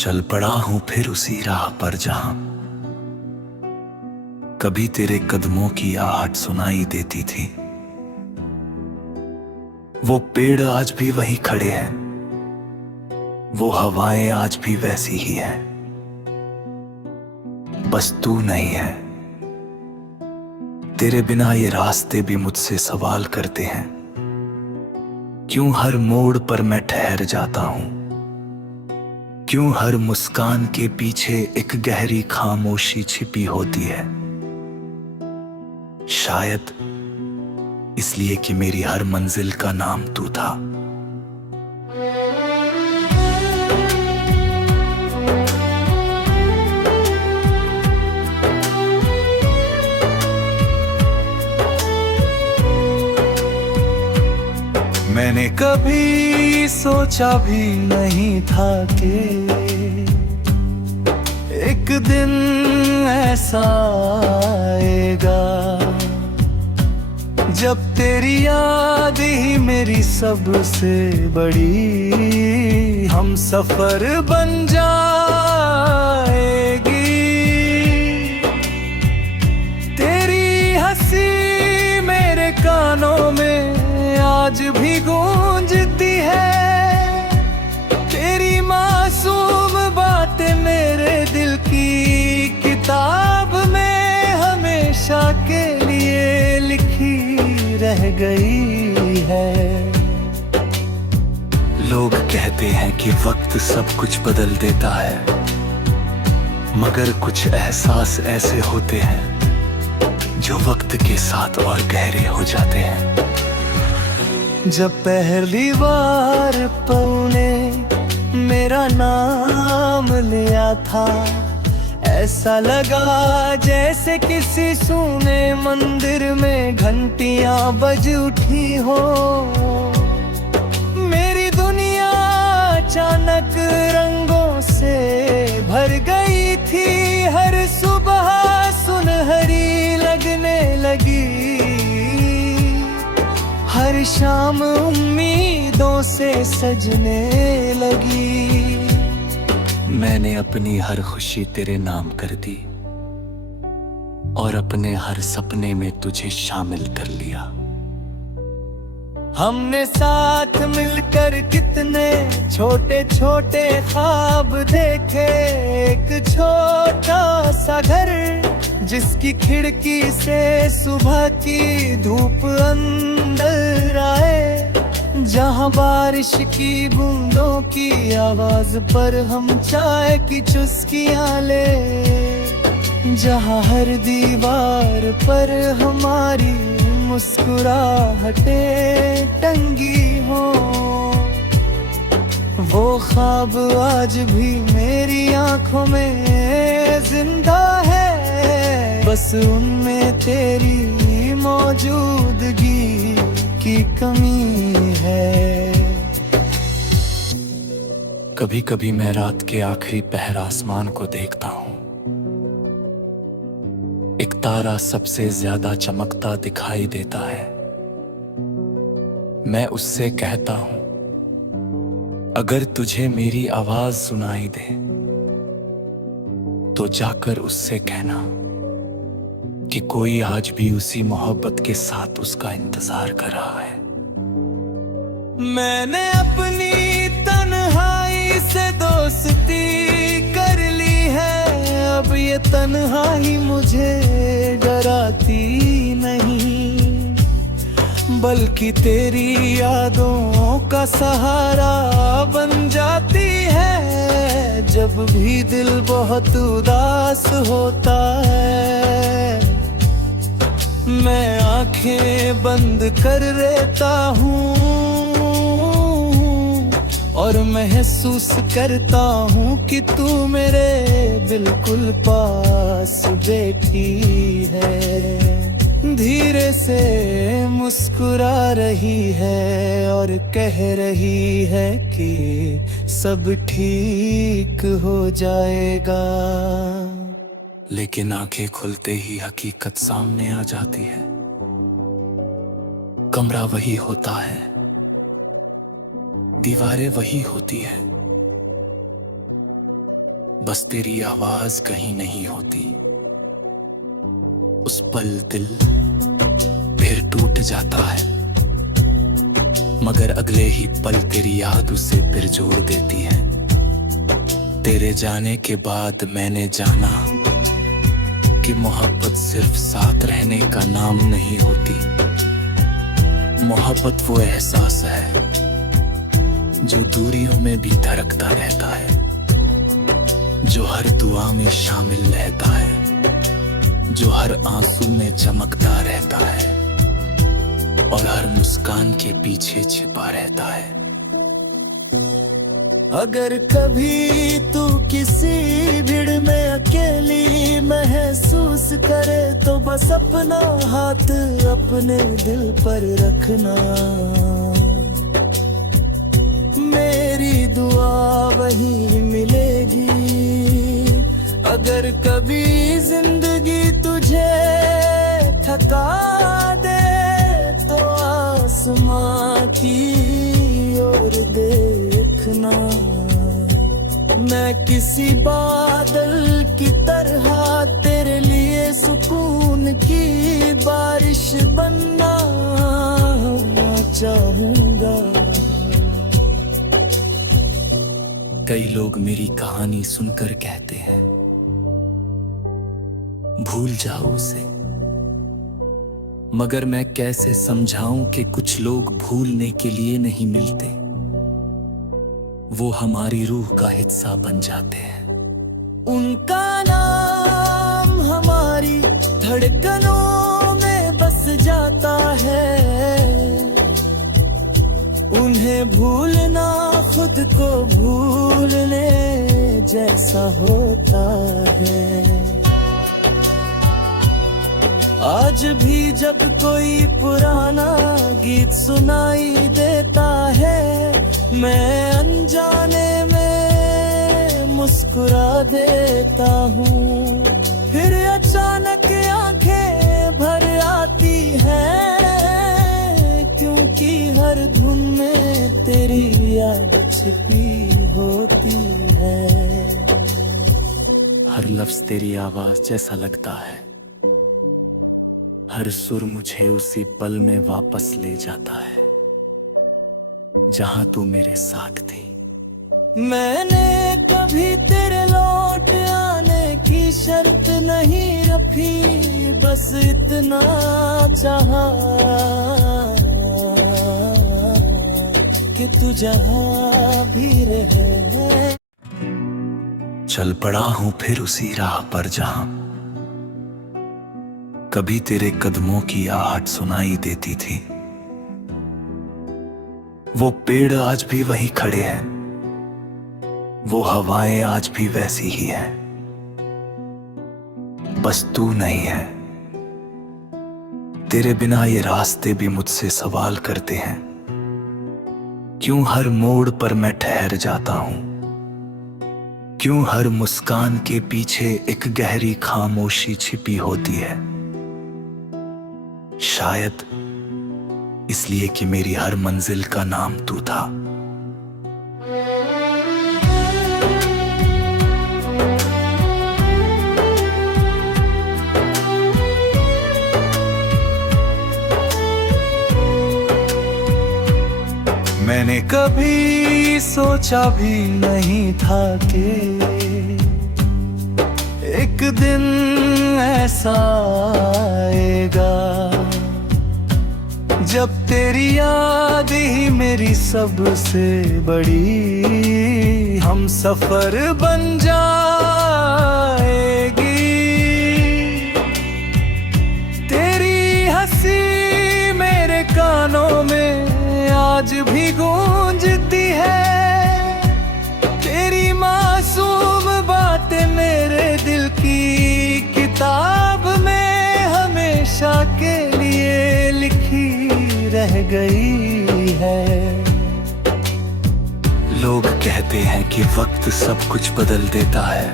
चल पड़ा हूं फिर उसी राह पर जहां कभी तेरे कदमों की आहट सुनाई देती थी। वो पेड़ आज भी वहीं खड़े हैं, वो हवाएं आज भी वैसी ही हैं, बस तू नहीं है। तेरे बिना ये रास्ते भी मुझसे सवाल करते हैं, क्यों हर मोड़ पर मैं ठहर जाता हूं, क्यों हर मुस्कान के पीछे एक गहरी खामोशी छिपी होती है। शायद इसलिए कि मेरी हर मंजिल का नाम तू था। मैंने कभी सोचा भी नहीं था कि एक दिन ऐसा आएगा जब तेरी याद ही मेरी सबसे बड़ी हम सफर बन जाएगी। तेरी हंसी मेरे कानों में आज भी गूंजती है, तेरी मासूम बातें मेरे दिल की किताब में हमेशा के लिए लिखी रह गई है। लोग कहते हैं कि वक्त सब कुछ बदल देता है, मगर कुछ एहसास ऐसे होते हैं जो वक्त के साथ और गहरे हो जाते हैं। जब पहली बार तूने मेरा नाम लिया था, ऐसा लगा जैसे किसी सूने मंदिर में घंटियां बज उठी हो। मेरी दुनिया अचानक रंगों से भर गई थी, हर सुबह सुनहरी लगने लगी, हर शाम उम्मीदों से सजने लगी। मैंने अपनी हर खुशी तेरे नाम कर दी और अपने हर सपने में तुझे शामिल कर लिया। हमने साथ मिलकर कितने छोटे छोटे ख्वाब देखे, एक छोटा सा घर जिसकी खिड़की से सुबह की धूप अंदर आए, जहाँ बारिश की बूंदों की आवाज पर हम चाय की चुस्कियाँ ले, जहाँ हर दीवार पर हमारी मुस्कुराहटें टंगी हो। वो ख्वाब आज भी मेरी आंखों में जिंदा है, बस उनमें तेरी मौजूदगी की कमी है। कभी कभी मैं रात के आखिरी पहर आसमान को देखता हूँ, एक तारा सबसे ज्यादा चमकता दिखाई देता है। मैं उससे कहता हूँ, अगर तुझे मेरी आवाज सुनाई दे तो जाकर उससे कहना कि कोई आज भी उसी मोहब्बत के साथ उसका इंतजार कर रहा है। मैंने अपनी तन्हाई से दोस्ती कर ली है, अब ये तन्हाई मुझे डराती नहीं, बल्कि तेरी यादों का सहारा बन जाती है। जब भी दिल बहुत उदास होता है, मैं आंखें बंद कर लेता हूँ और महसूस करता हूँ कि तू मेरे बिल्कुल पास बैठी है, धीरे से मुस्कुरा रही है और कह रही है कि सब ठीक हो जाएगा। लेकिन आंखें खुलते ही हकीकत सामने आ जाती है। कमरा वही होता है, दीवारें वही होती है, बस तेरी आवाज कहीं नहीं होती। उस पल दिल फिर टूट जाता है, मगर अगले ही पल तेरी याद उसे फिर जोड़ देती है। तेरे जाने के बाद मैंने जाना कि मोहब्बत सिर्फ साथ रहने का नाम नहीं होती। मोहब्बत वो एहसास है जो दूरियों में भी धड़कता रहता है, जो हर दुआ में शामिल रहता है, जो हर आंसू में चमकता रहता है और हर मुस्कान के पीछे छिपा रहता है। अगर कभी तू किसी भीड़ में अकेली महसूस करे तो बस अपना हाथ अपने दिल पर रखना। मेरी दुआ वही मिलेगी। अगर कभी जिंदगी तुझे थका दे तो आसमां की ओर देखना। मैं किसी बादल की तरह तेरे लिए सुकून की बारिश बनना चाहूंगा। कई लोग मेरी कहानी सुनकर कहते हैं भूल जाओ उसे, मगर मैं कैसे समझाऊं कि कुछ लोग भूलने के लिए नहीं मिलते, वो हमारी रूह का हिस्सा बन जाते हैं। उनका नाम हमारी धड़कनों में बस जाता है। उन्हें भूलना खुद को भूलने जैसा होता है। आज भी जब कोई पुराना गीत सुनाई देता है, मैं अनजाने में मुस्कुरा देता हूँ। फिर अचानक आंखें भर आती हैं, क्योंकि हर धुन में तेरी याद छिपी होती है। हर लफ्ज तेरी आवाज जैसा लगता है, हर सुर मुझे उसी पल में वापस ले जाता है जहां तू मेरे साथ थी। मैंने कभी तेरे लौट आने की शर्त नहीं रखी, बस इतना चाहा कि तू जहां भी रहे। चल पड़ा हूं फिर उसी राह पर जहां कभी तेरे कदमों की आहट सुनाई देती थी। वो पेड़ आज भी वहीं खड़े हैं, वो हवाएं आज भी वैसी ही हैं, बस तू नहीं है। तेरे बिना ये रास्ते भी मुझसे सवाल करते हैं, क्यों हर मोड़ पर मैं ठहर जाता हूं, क्यों हर मुस्कान के पीछे एक गहरी खामोशी छिपी होती है। शायद इसलिए कि मेरी हर मंजिल का नाम तू था। मैंने कभी सोचा भी नहीं था कि एक दिन ऐसा आएगा जब तेरी याद ही मेरी सबसे बड़ी हम सफर बन जाएगी। तेरी हंसी मेरे कानों में आज भी गूंजती है, तेरी मासूम बातें मेरे दिल की किताब में हमेशा के लिए लिखी रह गई है। लोग कहते हैं कि वक्त सब कुछ बदल देता है,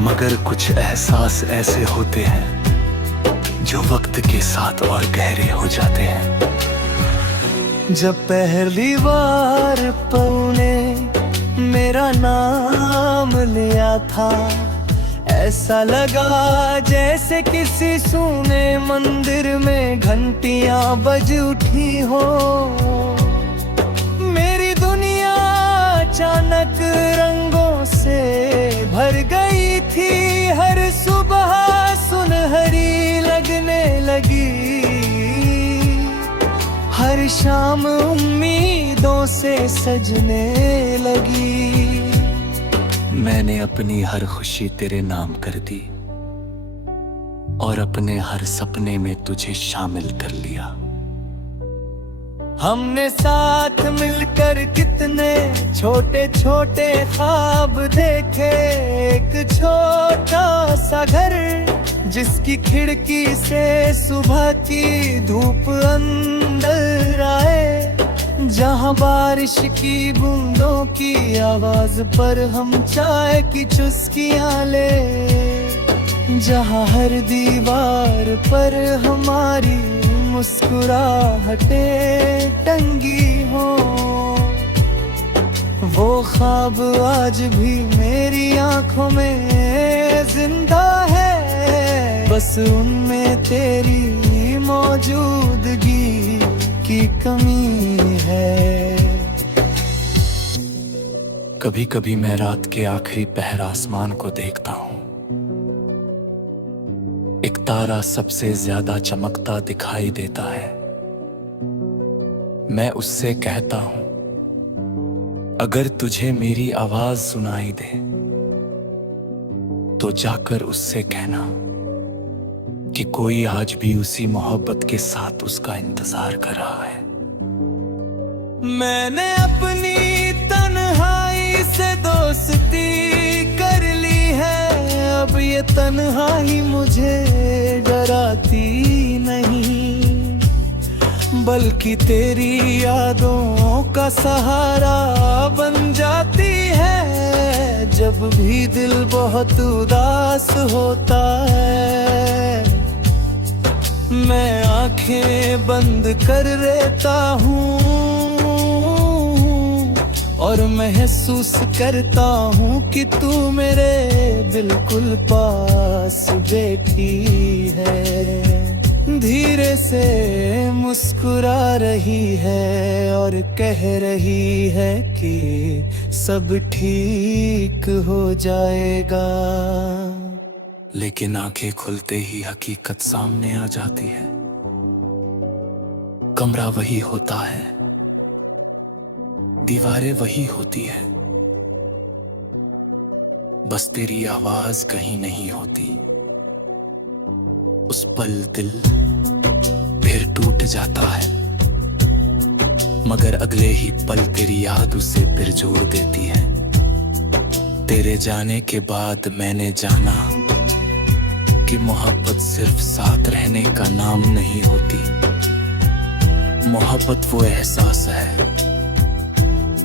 मगर कुछ एहसास ऐसे होते हैं जो वक्त के साथ और गहरे हो जाते हैं। जब पहली बार तूने मेरा नाम आया था। ऐसा लगा जैसे किसी सूने मंदिर में घंटियां बज उठी हो। मेरी दुनिया अचानक रंगों से भर गई थी, हर सुबह सुनहरी लगने लगी, हर शाम उम्मीदों से सजने लगी। मैंने अपनी हर खुशी तेरे नाम कर दी और अपने हर सपने में तुझे शामिल कर लिया। हमने साथ मिलकर कितने छोटे छोटे ख्वाब देखे। एक छोटा सा घर जिसकी खिड़की से सुबह की धूप अंदर आए, जहाँ बारिश की बूंदों की आवाज पर हम चाय की चुस्कियाँ ले, जहाँ हर दीवार पर हमारी मुस्कुराहटें टंगी हो। वो ख्वाब आज भी मेरी आंखों में जिंदा है, बस उनमें तेरी मौजूदगी की कमी है। कभी कभी मैं रात के आखिरी पहर आसमान को देखता हूँ। एक तारा सबसे ज्यादा चमकता दिखाई देता है। मैं उससे कहता हूँ, अगर तुझे मेरी आवाज सुनाई दे तो जाकर उससे कहना कि कोई आज भी उसी मोहब्बत के साथ उसका इंतजार कर रहा है। मैंने अपनी तन्हाई से दोस्ती कर ली है, अब ये तन्हाई मुझे डराती नहीं, बल्कि तेरी यादों का सहारा बन जाती है। जब भी दिल बहुत उदास होता है, मैं आंखें बंद कर लेता हूँ और महसूस करता हूँ कि तू मेरे बिल्कुल पास बैठी है। धीरे से मुस्कुरा रही है और कह रही है कि सब ठीक हो जाएगा। लेकिन आंखें खुलते ही हकीकत सामने आ जाती है। कमरा वही होता है, दीवारें वही होती है, बस तेरी आवाज कहीं नहीं होती। उस पल दिल फिर टूट जाता है, मगर अगले ही पल तेरी याद उसे फिर जोड़ देती है। तेरे जाने के बाद मैंने जाना कि मोहब्बत सिर्फ साथ रहने का नाम नहीं होती। मोहब्बत वो एहसास है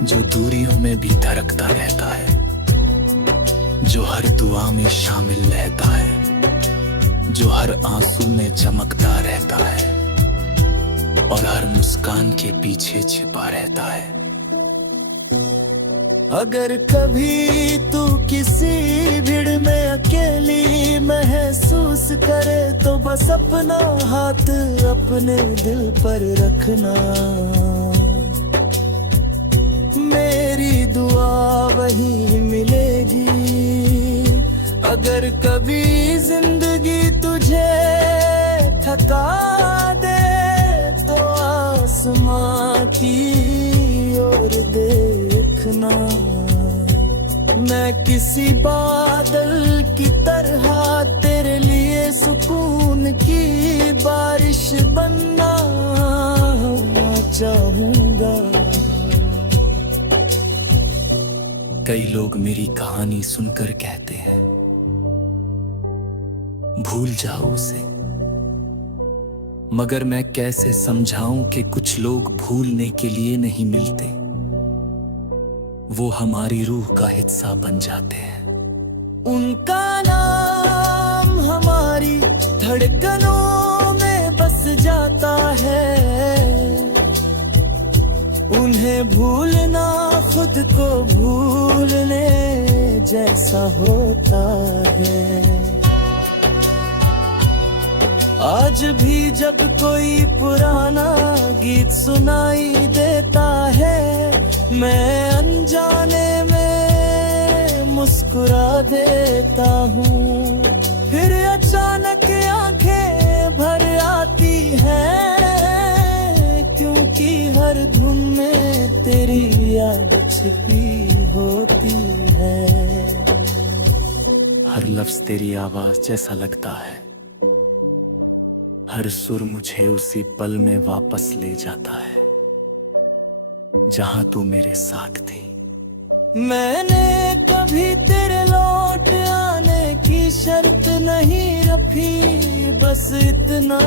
जो दूरियों में भी धड़कता रहता है, जो हर दुआ में शामिल रहता है, जो हर आंसू में चमकता रहता है और हर मुस्कान के पीछे छिपा रहता है। अगर कभी तू किसी भीड़ में अकेली महसूस करे तो बस अपना हाथ अपने दिल पर रखना। मेरी दुआ वही मिलेगी। अगर कभी जिंदगी तुझे थका दे तो आसमां की ओर देखना। मैं किसी बादल की तरह तेरे लिए सुकून की बारिश बनना चाहूंगा। कई लोग मेरी कहानी सुनकर कहते हैं, भूल जाओ उसे, मगर मैं कैसे समझाऊं कि कुछ लोग भूलने के लिए नहीं मिलते, वो हमारी रूह का हिस्सा बन जाते हैं। उनका नाम हमारी धड़कनों में बस जाता है। उन्हें भूलना खुद को भूलने जैसा होता है। आज भी जब कोई पुराना गीत सुनाई देता है, मैं अनजाने में मुस्कुरा देता हूँ। फिर अचानक आंखें भर आती हैं, क्योंकि हर धुन में तेरी याद छिपी होती है। हर लफ्ज तेरी आवाज जैसा लगता है, हर सुर मुझे उसी पल में वापस ले जाता है जहां तू मेरे साथ थी। मैंने कभी तेरे लौट आने की शर्त नहीं रखी, बस इतना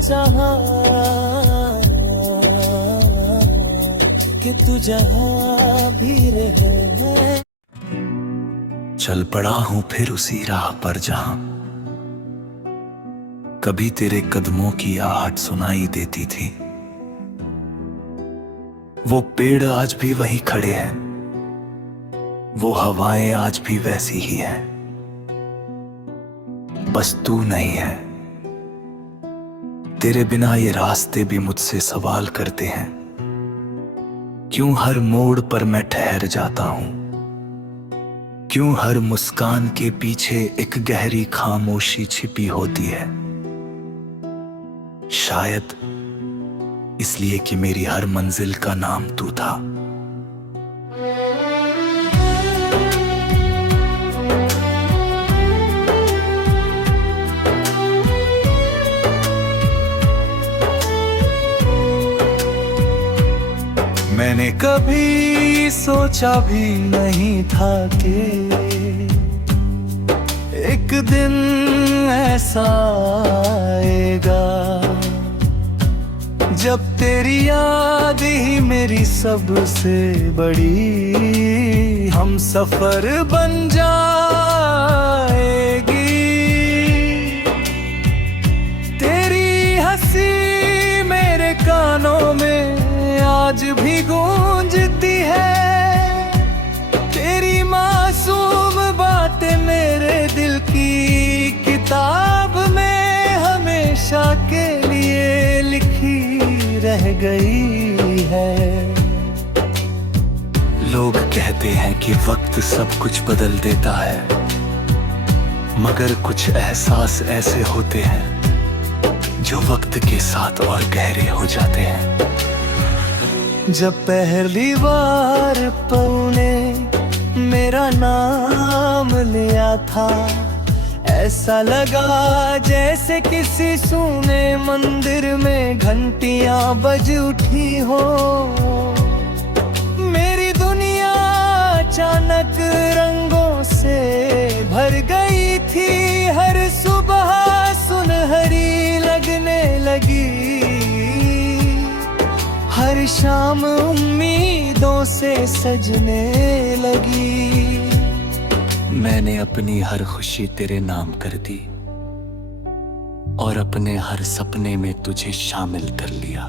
चाहा कि तू जहां भी रहे। चल पड़ा हूं फिर उसी राह पर जहां कभी तेरे कदमों की आहट सुनाई देती थी। वो पेड़ आज भी वहीं खड़े हैं, वो हवाएं आज भी वैसी ही हैं, बस तू नहीं है। तेरे बिना ये रास्ते भी मुझसे सवाल करते हैं, क्यों हर मोड़ पर मैं ठहर जाता हूं, क्यों हर मुस्कान के पीछे एक गहरी खामोशी छिपी होती है। शायद इसलिए कि मेरी हर मंजिल का नाम तू था। मैंने कभी सोचा भी नहीं था कि एक दिन ऐसा आएगा जब तेरी याद ही मेरी सबसे बड़ी हम सफर बन जाएगी। तेरी हंसी मेरे कानों में आज भी गूंजती है, तेरी मासूम बातें मेरे दिल की किताब में हमेशा के लिए लिखी रह गई है। लोग कहते हैं कि वक्त सब कुछ बदल देता है, मगर कुछ एहसास ऐसे होते हैं जो वक्त के साथ और गहरे हो जाते हैं। जब पहली बार तूने मेरा नाम लिया था, ऐसा लगा जैसे किसी सूने मंदिर में घंटियां बज उठी हो। मेरी दुनिया अचानक रंगों से भर गई थी, हर सुबह सुनहरी लगने लगी, हर शाम उम्मीदों से सजने लगी। मैंने अपनी हर खुशी तेरे नाम कर दी और अपने हर सपने में तुझे शामिल कर लिया।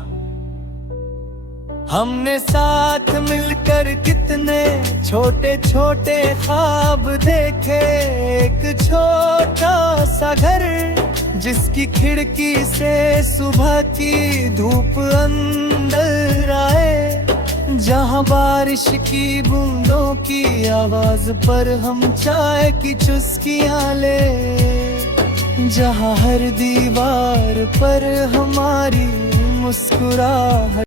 हमने साथ मिलकर कितने छोटे छोटे ख्वाब देखे, एक छोटा सा घर जिसकी खिड़की से सुबह की धूप अंदर आए, जहाँ बारिश की बूंदों की आवाज पर हम चाय की चुस्कियाँ ले, जहाँ हर दीवार पर हमारी मुस्कुराहट